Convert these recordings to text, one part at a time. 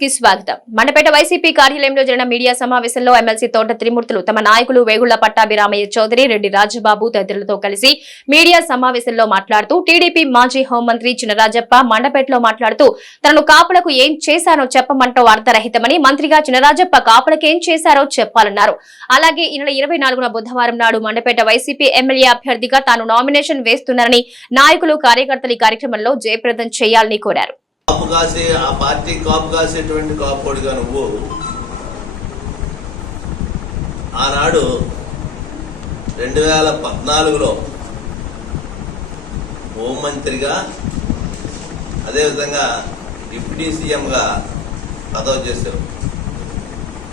కి స్వాగతం. మండపేట వైసీపీ కార్యాలయంలో జరిగిన మీడియా సమావేశంలో ఎమ్మెల్సీ తోట త్రిమూర్తులు తమ నాయకులు వేగుళ్ళ పట్టాభిరామయ్య చౌదరి రెడ్డి రాజబాబు తదితరులతో కలిసి మీడియా సమావేశంలో మాట్లాడుతూ టీడీపీ మాజీ హోంమంత్రి చినరాజప్ప మండపేటలో మాట్లాడుతూ తనను కాపులకు ఏం చేశారో చెప్పమంటూ అర్థరహితమని మంత్రిగా చినరాజప్ప కాపులకు ఏం చేశారో చెప్పాలన్నారు. అలాగే ఈ నెల ఇరవై నాలుగున బుధవారం నాడు మండపేట వైసీపీ ఎమ్మెల్యే అభ్యర్థిగా తాను నామినేషన్ వేస్తున్నారని నాయకులు కార్యకర్తలు ఈ కార్యక్రమంలో జయప్రదం చేయాలని కోరారు. కాపు కాసే ఆ పార్టీ కాపు కాసేటువంటి కాపుడిగా నువ్వు. ఆనాడు రెండు వేల పద్నాలుగులో హోంమంత్రిగా అదేవిధంగా డిప్యూటీ సీఎంగా పదవి చేశావు.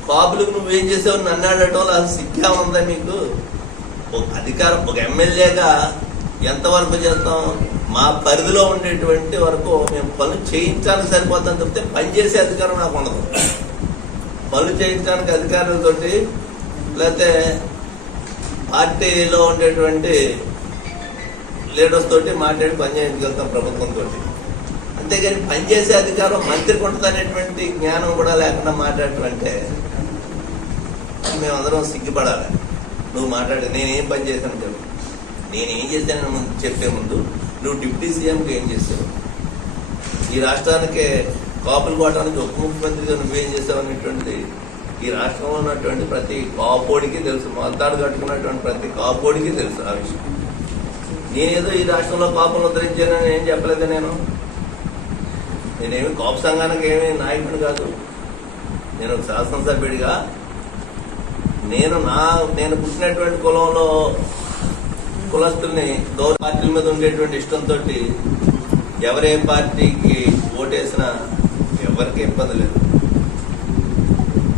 కాపులకు నువ్వేం చేసావు నన్ను అడటం అసలు సిగ్గా ఉందా మీకు ఒక అధికారం ఒక ఎమ్మెల్యేగా ఎంతవరకు చేస్తాం మా పరిధిలో ఉండేటువంటి వరకు మేము పనులు చేయించడానికి సరిపోతాం తప్పితే పనిచేసే అధికారం నాకు ఉండదు. పనులు చేయించడానికి అధికారులతోటి లేకపోతే పార్టీలో ఉండేటువంటి లీడర్స్ తోటి మాట్లాడి పని చేయించగలుగుతాం ప్రభుత్వంతో అంతేగాని పనిచేసే అధికారం మంత్రికి ఉంటుందనేటువంటి జ్ఞానం కూడా లేకుండా మాట్లాడటం మేమందరం సిగ్గుపడాలి. నువ్వు మాట్లాడే నేనేం పని చేశాను చెప్పు. నేను ఏం చేశానని ముందు చెప్పే ముందు నువ్వు డిప్యూటీ సీఎంకి ఏం చేసావు? ఈ రాష్ట్రానికి కాపులు కొట్టడానికి ఉప ముఖ్యమంత్రిగా నువ్వేం చేసావు అనేటువంటిది ఈ రాష్ట్రంలో ఉన్నటువంటి ప్రతి కాపోడికి తెలుసు. మొత్తాడు కట్టుకున్నటువంటి ప్రతి కాపోడికి తెలుసు ఆ విషయం. నేనేదో ఈ రాష్ట్రంలో కాపులు ఉద్ధరించానని ఏం చెప్పలేదు నేను? నేనేమి కాపు సంఘానికి ఏమీ నాయకుడు కాదు. నేను ఒక శాసనసభ్యుడిగా. నేను నా నేను పుట్టినటువంటి కులంలో కులస్తుల్ని గౌరవ పార్టీల మీద ఉండేటువంటి ఇష్టంతో ఎవరే పార్టీకి ఓటేసినా ఎవరికి ఇబ్బంది లేదు.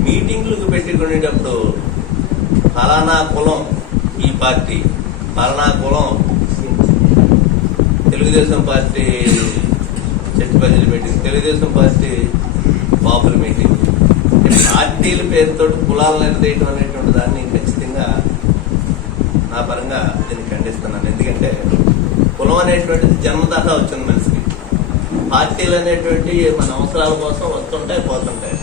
మీటింగ్లకు పెట్టుకునేటప్పుడు ఫలానా కులం ఈ పార్టీ ఫలానా కులం తెలుగుదేశం పార్టీ చర్చి ప్రజల మీటింగ్ తెలుగుదేశం పార్టీ బాపుల మీటింగ్. పార్టీల పేరుతో కులాలను నిలదీయడం అనేటువంటి దాన్ని ఖచ్చితంగా నా పరంగా దీన్ని ఖండిస్తున్నాను. ఎందుకంటే కులం అనేటువంటిది జన్మతహా వచ్చింది మనిషికి. పార్టీలు అనేటువంటి మన అవసరాల కోసం వస్తుంటాయి పోతుంటాయి.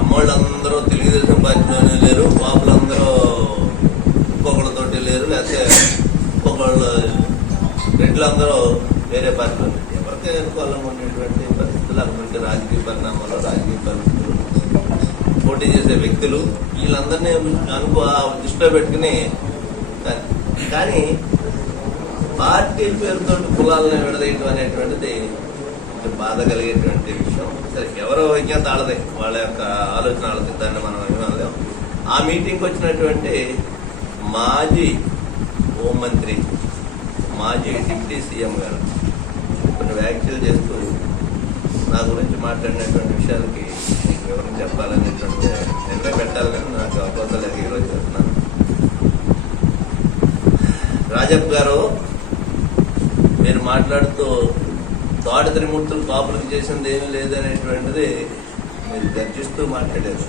అమ్మోళ్ళందరూ తెలుగుదేశం పార్టీలోనే లేరు బాబులందరూ ఇంకొకళ్ళతోటి లేరు లేకపోతే ఇంకొకళ్ళు రెడ్లందరూ వేరే పార్టీలో లేరు. ఎవరికి ఉండేటువంటి పరిస్థితులు అటువంటి రాజకీయ పరిణామాలు రాజకీయ పరిస్థితులు పోటీ చేసే వ్యక్తులు వీళ్ళందరినీ అనుకో దృష్టిలో పెట్టుకుని కానీ పార్టీ పేరుతో కులాలను విడదీయటం అనేటువంటిది కొంచెం బాధ కలిగేటువంటి విషయం. సరే ఎవరో విజ్ఞత ఆడదే వాళ్ళ యొక్క ఆలోచన ఆడదే దాన్ని మనం అభిమానం ఆ మీటింగ్కి వచ్చినటువంటి మాజీ హోంమంత్రి మాజీ డిప్యూటీ సీఎం గారు కొన్ని వ్యాఖ్యలు చేస్తూ నా గురించి మాట్లాడినటువంటి విషయాలకి మీకు వివరం చెప్పాలని రాజప్ప గారు మీరు మాట్లాడుతూ తోట త్రిమూర్తులు కాపులకు చేసింది ఏమీ లేదనేటువంటిది మీరు గర్జిస్తూ మాట్లాడారు.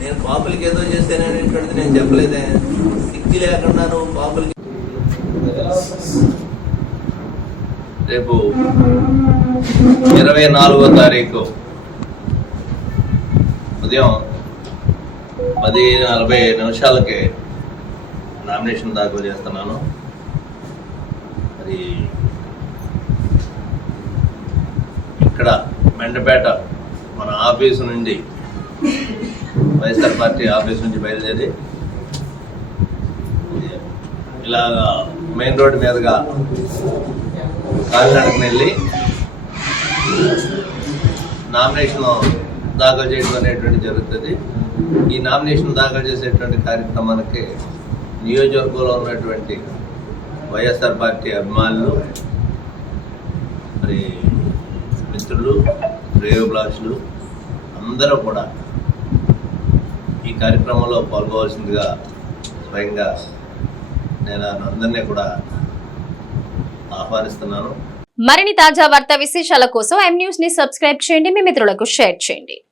నేను కాపులకి ఏదో చేశాననేటువంటిది నేను చెప్పలేదే. సిగ్గు లేకుండా నువ్వు కాపులకి రేపు ఇరవై నాలుగో తారీఖు ఉదయం పది నలభై నిమిషాలకి నామినేషన్ దాఖలు చేస్తున్నాను. మరి ఇక్కడ మెండపేట మన ఆఫీసు నుండి వైఎస్ఆర్ పార్టీ ఆఫీస్ నుంచి బయలుదేరి ఇలా మెయిన్ రోడ్డు మీదుగా కాకినాడకు వెళ్ళి నామినేషన్ దాఖలు చేయడం అనేటువంటి జరుగుతుంది. ఈ నామినేషన్ దాఖలు చేసేటువంటి కార్యక్రమానికి నియోజకవర్గంలో ఉన్నటువంటి వైఎస్ఆర్ పార్టీ అభిమానులు మరి మిత్రులు శ్రేయోభిలాషులు అందరూ కూడా ఈ కార్యక్రమంలో పాల్గొవలసిందిగా స్వయంగా నేను అందరినీ కూడా ఆహ్వానిస్తున్నాను. మరిన్ని తాజా వార్త విశేషాల కోసం ఎం న్యూస్ని సబ్స్క్రైబ్ చేయండి. మీ మిత్రులకు షేర్ చేయండి.